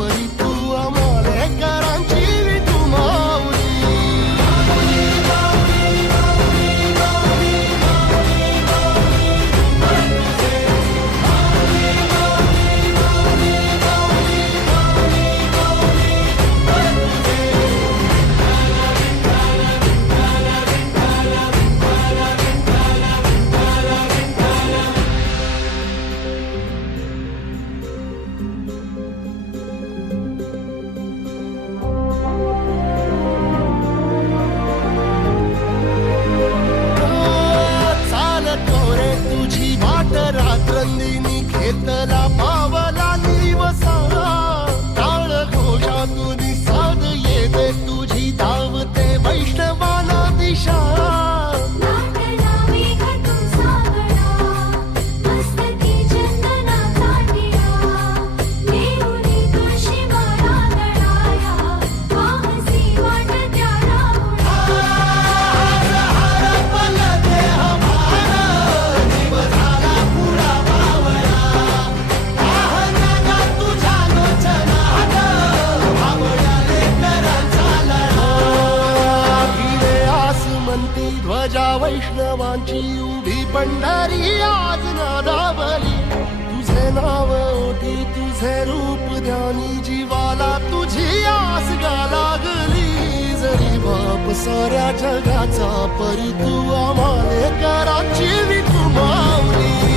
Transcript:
परी तू आम्हाले करांची विठू माऊली. रात्रंदिनी घेतला पावला दिवसा टाळ घोषातून साध येते तुझी धावते वैष्णवाला दिशा. ध्वजा वैष्णवांची उभी पंढरी आज नादावली. तुझे नाव ओठी तुझे रूप ध्यानी जीवाला तुझी आस गा लागली. जरी बाप साऱ्या जगाचा परी तू आम्हाले कराची विठू माऊली.